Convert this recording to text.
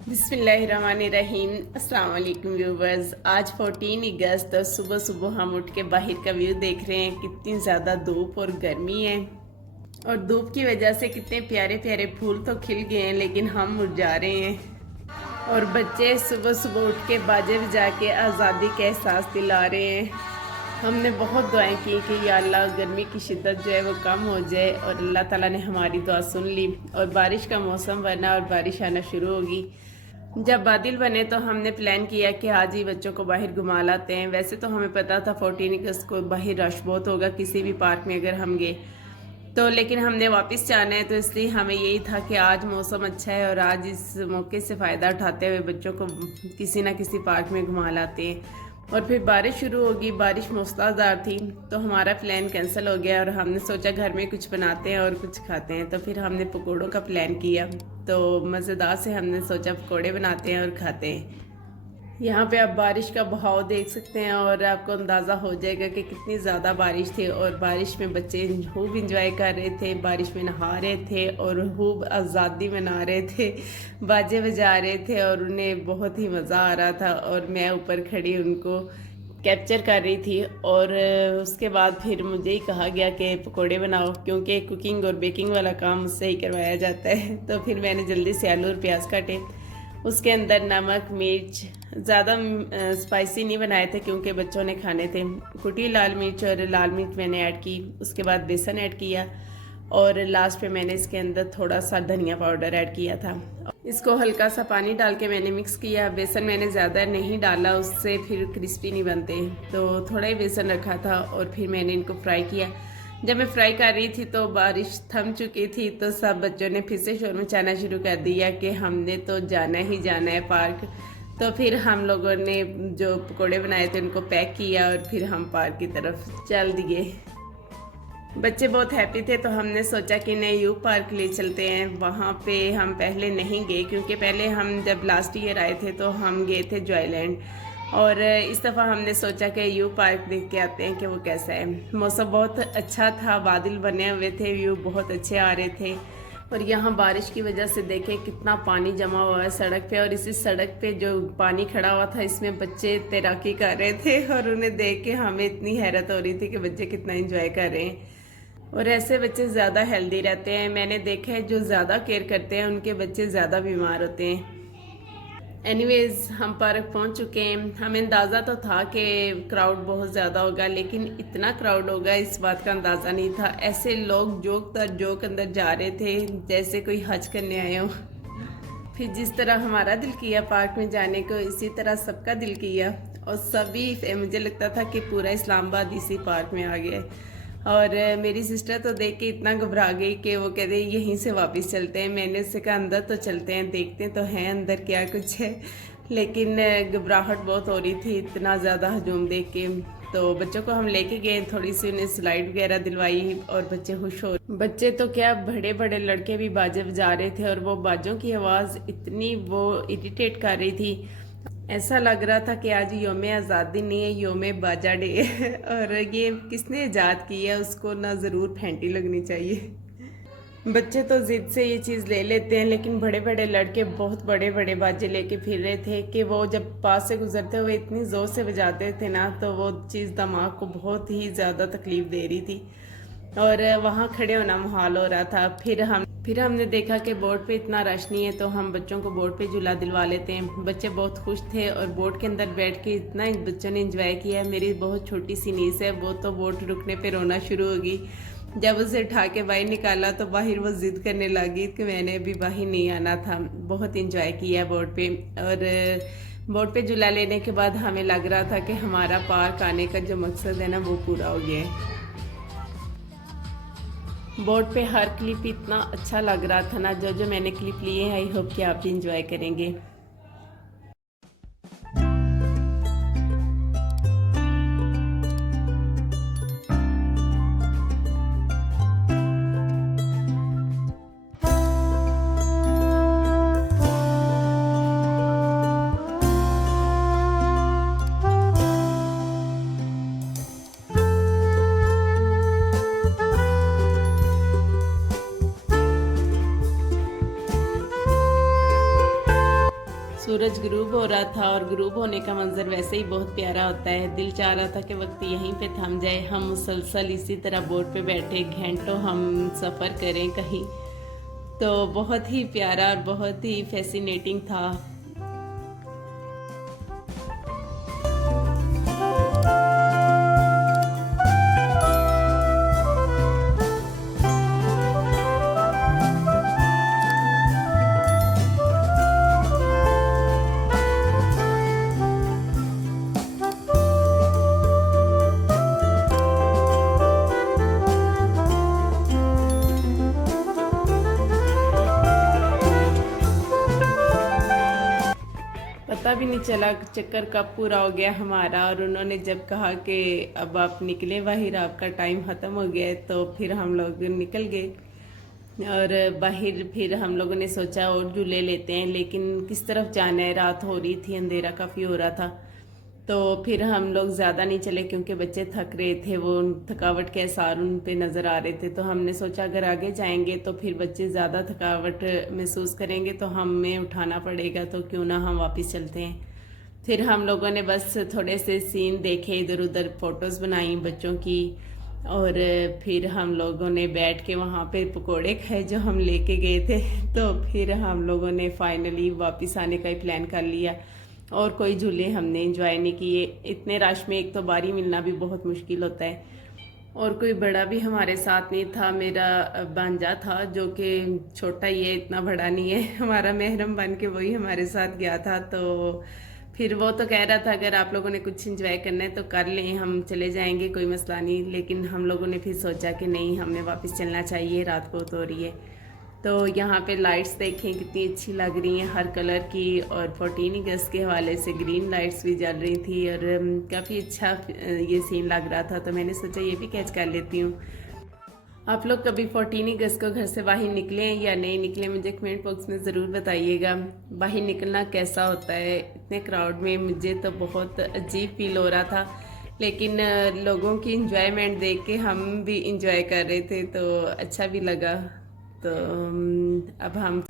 बिस्मिल्लाहिर्रहमानिर्रहीम। अस्सलाम वालेकुम व्यूवर्स। आज 14 अगस्त और सुबह सुबह हम उठ के बाहर का व्यू देख रहे हैं। कितनी ज़्यादा धूप और गर्मी है और धूप की वजह से कितने प्यारे प्यारे फूल तो खिल गए हैं, लेकिन हम मुरझा रहे हैं। और बच्चे सुबह सुबह उठ के बाजे बजा के आज़ादी का एहसास दिला रहे हैं। हमने बहुत दुआएं की कि या अल्लाह गर्मी की शिद्दत जो है वो कम हो जाए, और अल्लाह ताला ने हमारी दुआ सुन ली और बारिश का मौसम बना और बारिश आना शुरू होगी। जब बादल बने तो हमने प्लान किया कि आज ही बच्चों को बाहर घुमा लाते हैं। वैसे तो हमें पता था 14 अगस्त को बाहर रश बहुत होगा किसी भी पार्क में अगर हम गए तो, लेकिन हमने वापस जाना है तो इसलिए हमें यही था कि आज मौसम अच्छा है और आज इस मौके से फ़ायदा उठाते हुए बच्चों को किसी ना किसी पार्क में घुमा लाते हैं। और फिर बारिश शुरू होगी। बारिश मूसलाधार थी तो हमारा प्लान कैंसिल हो गया और हमने सोचा घर में कुछ बनाते हैं और कुछ खाते हैं। तो फिर हमने पकौड़ों का प्लान किया। तो मज़ेदार से हमने सोचा पकौड़े बनाते हैं और खाते हैं। यहाँ पे आप बारिश का बहाव देख सकते हैं और आपको अंदाज़ा हो जाएगा कि कितनी ज़्यादा बारिश थी। और बारिश में बच्चे खूब इंजॉय कर रहे थे, बारिश में नहा रहे थे और खूब आज़ादी मना रहे थे, बाजे बजा रहे थे और उन्हें बहुत ही मज़ा आ रहा था। और मैं ऊपर खड़ी उनको कैप्चर कर रही थी। और उसके बाद फिर मुझे ही कहा गया कि पकोड़े बनाओ, क्योंकि कुकिंग और बेकिंग वाला काम मुझसे ही करवाया जाता है। तो फिर मैंने जल्दी से आलू और प्याज काटे, उसके अंदर नमक मिर्च, ज़्यादा स्पाइसी नहीं बनाए थे क्योंकि बच्चों ने खाने थे। कुटी लाल मिर्च और लाल मिर्च मैंने ऐड की, उसके बाद बेसन ऐड किया और लास्ट पे मैंने इसके अंदर थोड़ा सा धनिया पाउडर ऐड किया था। इसको हल्का सा पानी डाल के मैंने मिक्स किया। बेसन मैंने ज़्यादा नहीं डाला, उससे फिर क्रिस्पी नहीं बनते, तो थोड़ा ही बेसन रखा था। और फिर मैंने इनको फ्राई किया। जब मैं फ्राई कर रही थी तो बारिश थम चुकी थी, तो सब बच्चों ने फिर से शोर मचाना शुरू कर दिया कि हमने तो जाना ही जाना है पार्क। तो फिर हम लोगों ने जो पकोड़े बनाए थे उनको पैक किया और फिर हम पार्क की तरफ चल दिए। बच्चे बहुत हैप्पी थे तो हमने सोचा कि नहीं यू पार्क ले चलते हैं। वहाँ पे हम पहले नहीं गए क्योंकि पहले हम जब लास्ट ईयर आए थे तो हम गए थे जॉयलैंड, और इस दफ़ा हमने सोचा कि यू पार्क देख के आते हैं कि वो कैसा है। मौसम बहुत अच्छा था, बादल बने हुए थे, व्यू बहुत अच्छे आ रहे थे। और यहाँ बारिश की वजह से देखें कितना पानी जमा हुआ है सड़क पे, और इसी सड़क पे जो पानी खड़ा हुआ था इसमें बच्चे तैराकी कर रहे थे और उन्हें देख के हमें इतनी हैरत हो रही थी कि बच्चे कितना एंजॉय कर रहे हैं। और ऐसे बच्चे ज़्यादा हेल्दी रहते हैं। मैंने देखा है जो ज़्यादा केयर करते हैं उनके बच्चे ज़्यादा बीमार होते हैं। एनीवेज हम पार्क पहुंच चुके हैं। हमें अंदाज़ा तो था कि क्राउड बहुत ज़्यादा होगा, लेकिन इतना क्राउड होगा इस बात का अंदाज़ा नहीं था। ऐसे लोग जोक दर जोक अंदर जा रहे थे जैसे कोई हज करने आए हो। फिर जिस तरह हमारा दिल किया पार्क में जाने को, इसी तरह सबका दिल किया और सभी, मुझे लगता था कि पूरा इस्लामाबाद इसी पार्क में आ गया। और मेरी सिस्टर तो देख के इतना घबरा गई कि वो कहते यहीं से वापस चलते हैं। मैंने उससे कहा अंदर तो चलते हैं, देखते तो हैं अंदर क्या कुछ है, लेकिन घबराहट बहुत हो रही थी इतना ज़्यादा हजूम देख के। तो बच्चों को हम लेके गए, थोड़ी सी उन्हें स्लाइड वगैरह दिलवाई और बच्चे खुश हो। बच्चे तो क्या, बड़े बड़े लड़के भी बाजे बजा रहे थे और वो बाजों की आवाज़ इतनी वो इरिटेट कर रही थी, ऐसा लग रहा था कि आज योम आज़ादी नहीं है, योम बाजा डे है। और ये किसने ईजाद की है उसको ना ज़रूर फेंटी लगनी चाहिए। बच्चे तो ज़िद से ये चीज़ ले लेते हैं, लेकिन बड़े बड़े लड़के बहुत बड़े बड़े बाजे लेके फिर रहे थे कि वो जब पास से गुजरते हुए इतनी ज़ोर से बजाते थे ना, तो वो चीज़ दिमाग को बहुत ही ज़्यादा तकलीफ़ दे रही थी और वहाँ खड़े होना मुहाल हो रहा था। फिर हमने देखा कि बोट पे इतना रश नहीं है तो हम बच्चों को बोट पे झूला दिलवा लेते हैं। बच्चे बहुत खुश थे और बोट के अंदर बैठ के इतना बच्चों ने एंजॉय किया। मेरी बहुत छोटी सी नीस है, वो तो बोट रुकने पे रोना शुरू होगी। जब उसे उठा के बाहर निकाला तो बाहर वो जिद करने लगी कि मैंने अभी बाहर नहीं आना था। बहुत इंजॉय किया बोट पे। और बोट पे झूला लेने के बाद हमें लग रहा था कि हमारा पार्क आने का जो मकसद है ना वो पूरा हो गया है। बोर्ड पे हर क्लिप इतना अच्छा लग रहा था ना, जो मैंने क्लिप लिए हैं। आई होप कि आप भी इंजॉय करेंगे। सूरज गुरूब हो रहा था और गुरूब होने का मंजर वैसे ही बहुत प्यारा होता है। दिल चाह रहा था कि वक्त यहीं पे थम जाए, हम मुसलसल इसी तरह बोट पे बैठे घंटों हम सफ़र करें कहीं। तो बहुत ही प्यारा और बहुत ही फैसिनेटिंग था। पता भी नहीं चला चक्कर कब पूरा हो गया हमारा। और उन्होंने जब कहा कि अब आप निकले बाहर, आपका टाइम ख़त्म हो गया है, तो फिर हम लोग निकल गए। और बाहर फिर हम लोगों ने सोचा और झूले लेते हैं, लेकिन किस तरफ जाना है, रात हो रही थी, अंधेरा काफ़ी हो रहा था। तो फिर हम लोग ज़्यादा नहीं चले क्योंकि बच्चे थक रहे थे, वो थकावट के आसार उन पे नज़र आ रहे थे। तो हमने सोचा अगर आगे जाएंगे तो फिर बच्चे ज़्यादा थकावट महसूस करेंगे तो हमें उठाना पड़ेगा, तो क्यों ना हम वापस चलते हैं। फिर हम लोगों ने बस थोड़े से सीन देखे, इधर उधर फ़ोटोज़ बनाई बच्चों की, और फिर हम लोगों ने बैठ के वहाँ पे पकोड़े खाए जो हम लेके गए थे। तो फिर हम लोगों ने फाइनली वापस आने का ही प्लान कर लिया और कोई झूले हमने एंजॉय नहीं किए। इतने रश में एक तो बारी मिलना भी बहुत मुश्किल होता है, और कोई बड़ा भी हमारे साथ नहीं था। मेरा भांजा था जो कि छोटा ही है, इतना बड़ा नहीं है, हमारा महरम बन के वही हमारे साथ गया था। तो फिर वो तो कह रहा था अगर आप लोगों ने कुछ एंजॉय करना है तो कर लें, हम चले जाएंगे, कोई मसला नहीं। लेकिन हम लोगों ने फिर सोचा कि नहीं, हमें वापस चलना चाहिए, रात बहुत हो रही है। तो यहाँ पे लाइट्स देखें कितनी अच्छी लग रही हैं हर कलर की, और 14 अगस्त के हवाले से ग्रीन लाइट्स भी जल रही थी, और काफ़ी अच्छा ये सीन लग रहा था। तो मैंने सोचा ये भी कैच कर लेती हूँ। आप लोग कभी 14 अगस्त को घर से बाहर निकले हैं या नहीं निकले, मुझे कमेंट बॉक्स में ज़रूर बताइएगा। बाहर निकलना कैसा होता है इतने क्राउड में, मुझे तो बहुत अजीब फील हो रहा था। लेकिन लोगों की इंजॉयमेंट देख के हम भी इंजॉय कर रहे थे, तो अच्छा भी लगा। तो अब हम